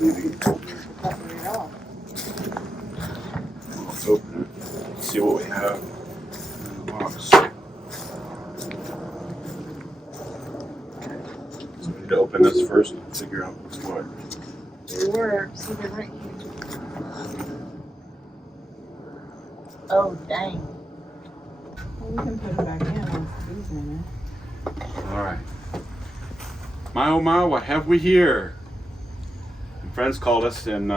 Maybe. Open it off. Let's open it. Let's see what we have in the box. So we need to open this first and figure out what's what. They were. See, they're right here. Oh, dang. Well, we can put it back in once these in there. All right. My oh my, what have we here? And friends called us and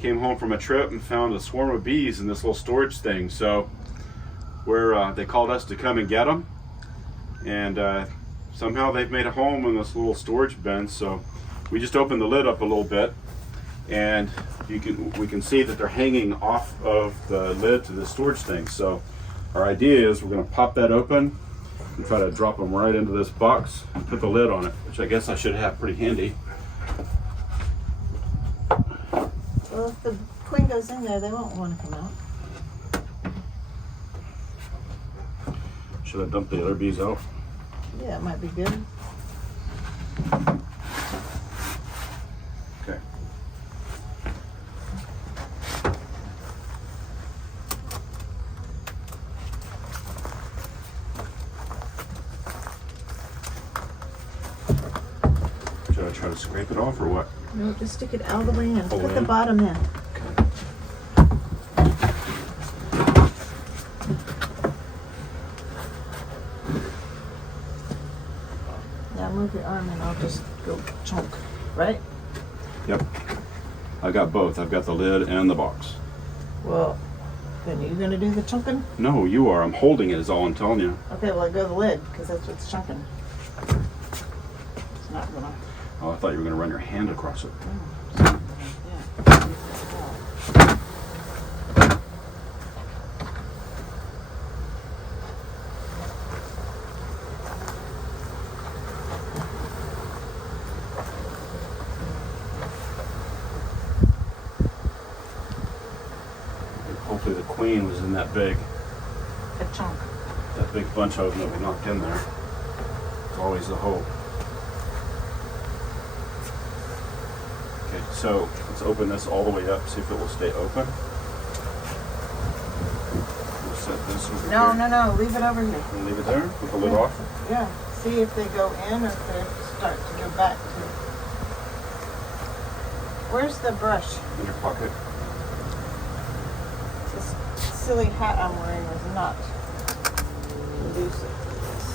came home from a trip and found a swarm of bees in this little storage thing. So they called us to come and get them. And somehow they've made a home in this little storage bin. So we just opened the lid up a little bit, and we can see that they're hanging off of the lid to the storage thing. So our idea is we're going to pop that open and try to drop them right into this box and put the lid on it, which I guess I should have pretty handy. Well, if the queen goes in there, they won't want to come out. Should I dump the other bees out? Yeah, it might be good. Okay. Should I try to scrape it off or what? No, just stick it all the way in. All the Put way the in? bottom in. Okay. Now move your arm and I'll just go chunk, right? Yep. I got both. I've got the lid and the box. Well, then you're going to do the chunking? No, you are. I'm holding it is all I'm telling you. Okay, well, go the lid, because that's what's chunking. It's not going to... Oh, I thought you were going to run your hand across it. Yeah. Hopefully the queen was in that big chunk. That big bunch of them that we knocked in there. It's always the hope. Okay, so let's open this all the way up, see if it will stay open. We'll set this over No, here. no, leave it over here. We'll leave it there with the lid off. Yeah, see if they go in or if they start to go back to... Where's the brush? In your pocket. This silly hat I'm wearing is not conducive to this.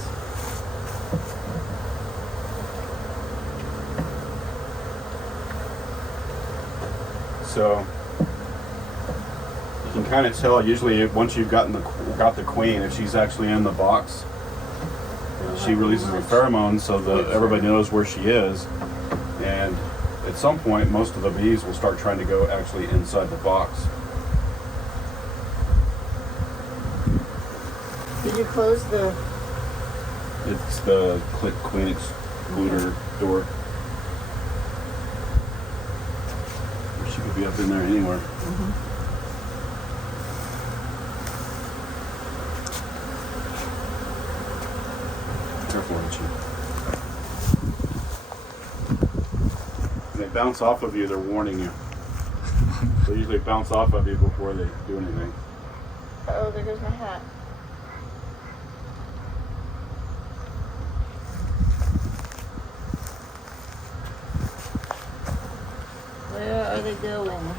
So you can kind of tell usually once you've got the queen, if she's actually in the box, she releases a pheromone so that everybody knows where she is, and at some point most of the bees will start trying to go actually inside the box. Did you close the... It's the queen excluder door. She could be up in there anywhere. Mm-hmm. Careful, aren't you? When they bounce off of you, they're warning you. They usually bounce off of you before they do anything. Uh-oh, there goes my hat. Where are they going?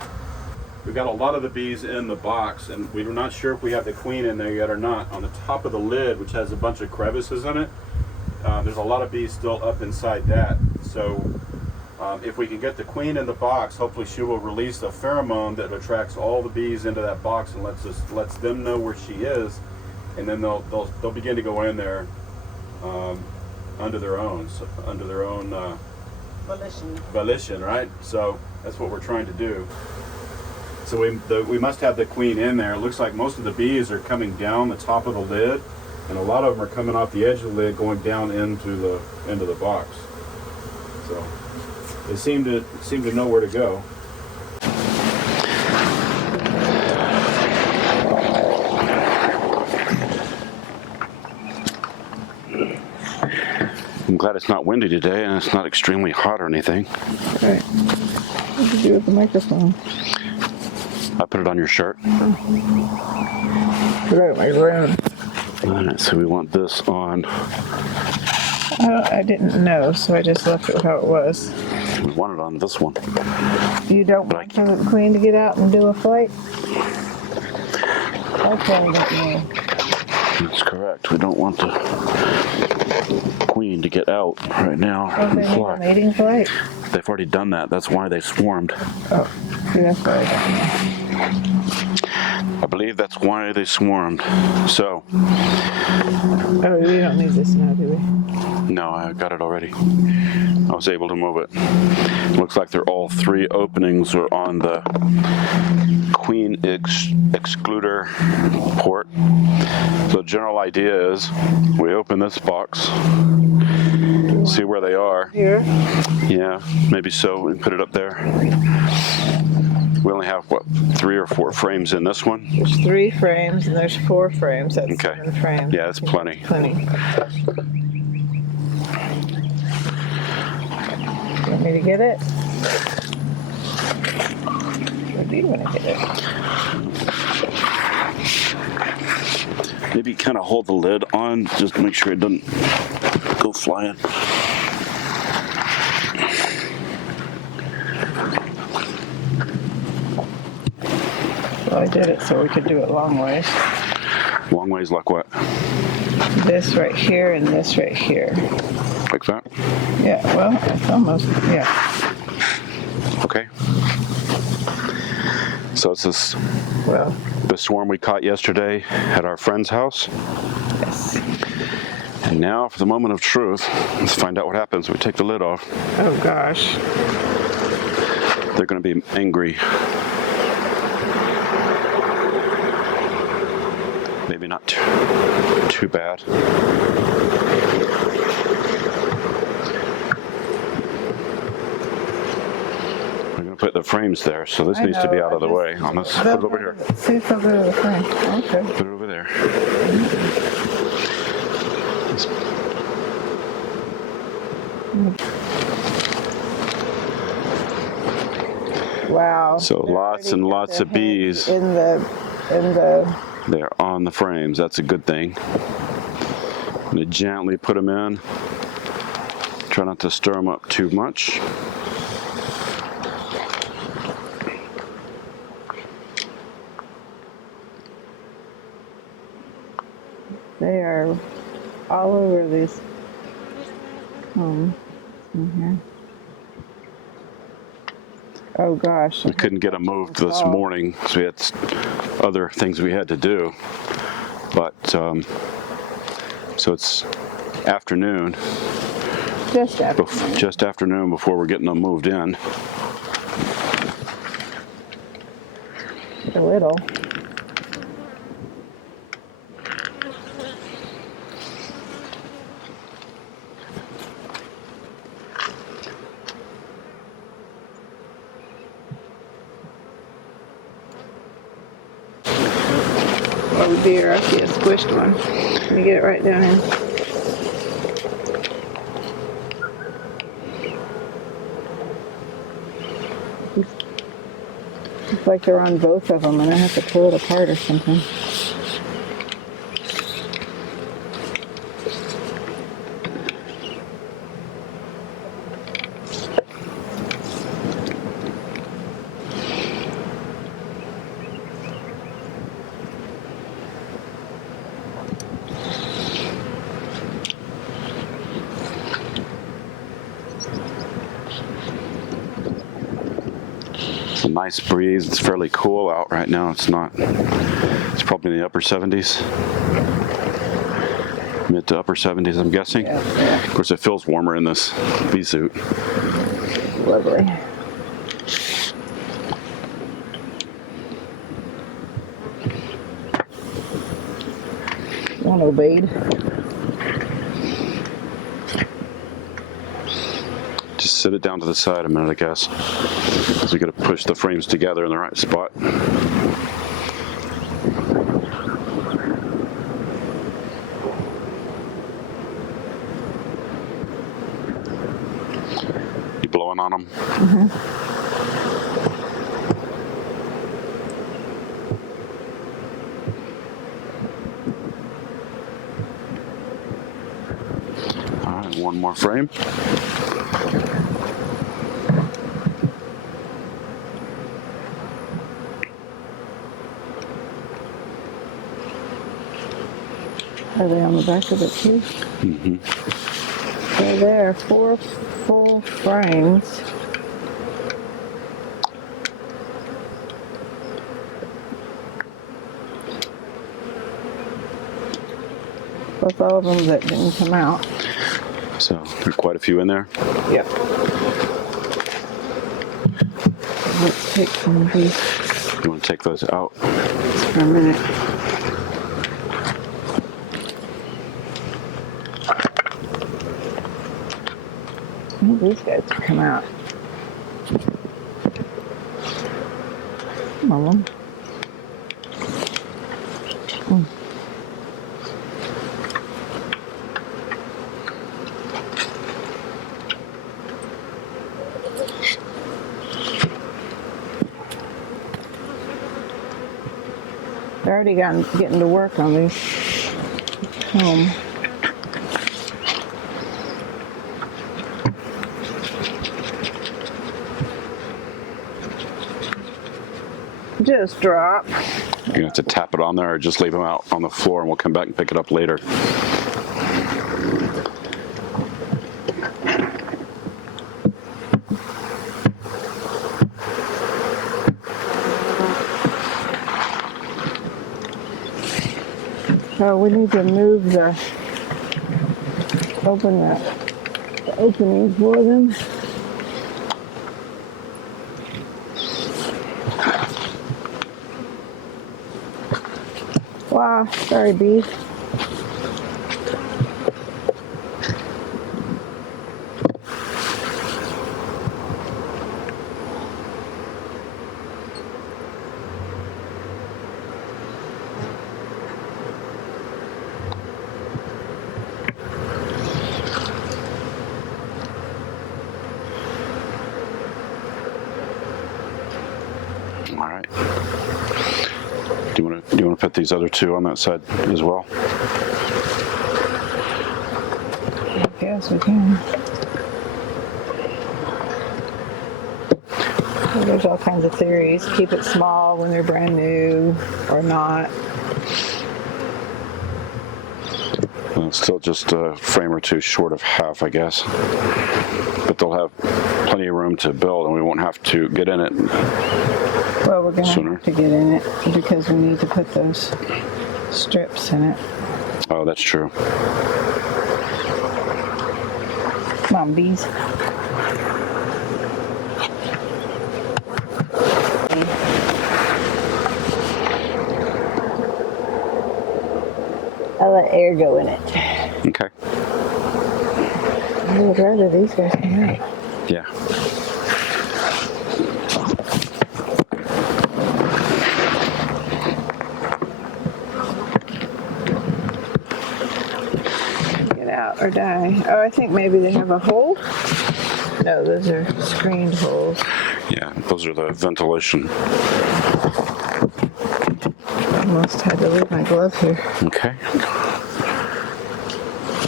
We've got a lot of the bees in the box, and we're not sure if we have the queen in there yet or not. On the top of the lid, which has a bunch of crevices in it, there's a lot of bees still up inside that. So if we can get the queen in the box, hopefully she will release a pheromone that attracts all the bees into that box and lets them know where she is, and then they'll begin to go in there under their own volition, right? So that's what we're trying to do. So we must have the queen in there. It looks like most of the bees are coming down the top of the lid, and a lot of them are coming off the edge of the lid, going down into the box. So they seem to know where to go. glad it's not windy today and it's not extremely hot or anything. Right. What did you do with the microphone? I put it on your shirt. Put it in my room. Alright, so we want this on. I didn't know, so I just left it how it was. We want it on this one. You don't want the queen to get out and do a flight? I probably don't know. That's correct. We don't want the queen to get out right now and fly. A mating flight? They've already done that. That's why they swarmed. Oh, see, that's why I don't know. I believe that's why they swarmed. So. Oh, we don't need this now, do we? No, I got it already. I was able to move it. Looks like they're all 3 openings are on the queen excluder port. So the general idea is we open this box, see where they are. Here? Yeah, maybe so. We can put it up there. We only have, what, 3 or 4 frames in this one? There's 3 frames and there's 4 frames. That's okay. 7 frames. Yeah, that's plenty. Plenty. You want me to get it? Or do you want to get it? Maybe kind of hold the lid on just to make sure it doesn't go flying. Well, I did it so we could do it long ways. Long ways like what? This right here and this right here. Like that? Yeah, well, it's almost, yeah. Okay. So it's this, well, the swarm we caught yesterday at our friend's house. Yes. And now for the moment of truth, let's find out what happens when we take the lid off. Oh gosh. They're going to be angry. Maybe not too bad. We're going to put the frames there, so this needs to be out of the way on this. Put it over here. See if I'll go to the frame. Okay. Put it over there. Wow. So lots and lots of bees. In the They're on the frames. That's a good thing. I'm going to gently put them in. Try not to stir them up too much. They are all over these homes in here. Oh gosh. We couldn't get them moved this morning because we had other things we had to do. But, so it's afternoon. Just afternoon. Just afternoon before we're getting them moved in. A little. Oh dear, I see a squished one. Let me get it right down here. It's like they're on both of them and I have to pull it apart or something. It's a nice breeze. It's fairly cool out right now. It's not. It's probably in the upper 70s. Mid to upper 70s, I'm guessing. Yeah. Of course, it feels warmer in this bee suit. Lovely. One obeyed. Just sit it down to the side a minute, I guess. Because we got to push the frames together in the right spot. down on them. All right, one more frame. Are they on the back of it too? So there are 4 full frames. With all of them that didn't come out. So there are quite a few in there. Yep. Let's take some of these You want to take those out? for a minute. Oh, these guys have come out. Some of them. They're already getting to work on these home. Just drop. You're gonna have to tap it on there, or just leave them out on the floor, and we'll come back and pick it up later. So we need to move the opening for them. Wow, sorry, bees. All right. Do you want to put these other two on that side as well? I guess we can. There's all kinds of theories. Keep it small when they're brand new or not. Well, it's still just a frame or two short of half, I guess. But they'll have plenty of room to build, and we won't have to get in it. Well, we're going to Sooner. have to get in it because we need to put those strips in it. Oh, that's true. Come on, bees. I'll let air go in it. Okay. I would rather these guys come out. Yeah. Get out or die. Oh, I think maybe they have a hole. No, those are screened holes. Yeah, those are the ventilation. Almost had to leave my glove here. Okay.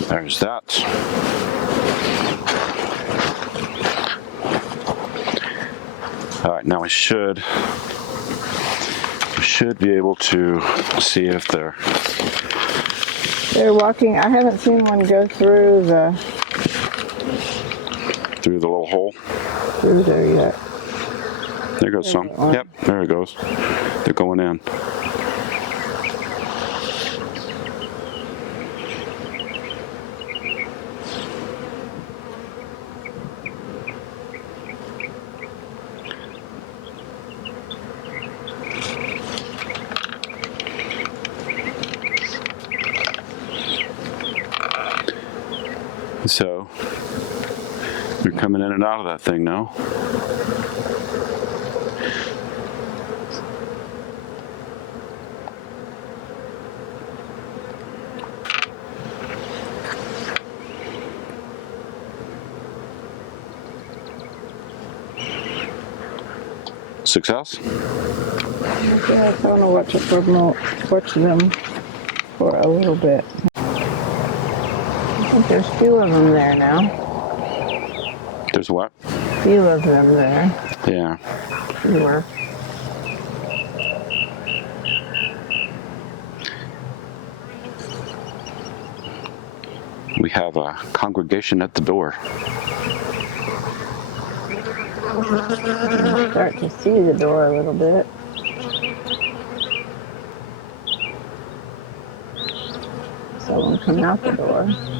There's that. All right, now we should be able to see if they're walking. I haven't seen one go through the little hole. through there yet. There goes some. Yep, there it goes. They're going in. So, you're coming in and out of that thing now. Success? Yeah, I want to watch them for a little bit. I think there's few of them there now. There's what? Few of them there. Yeah. Fewer. We have a congregation at the door. Start to see the door a little bit. Someone come out the door.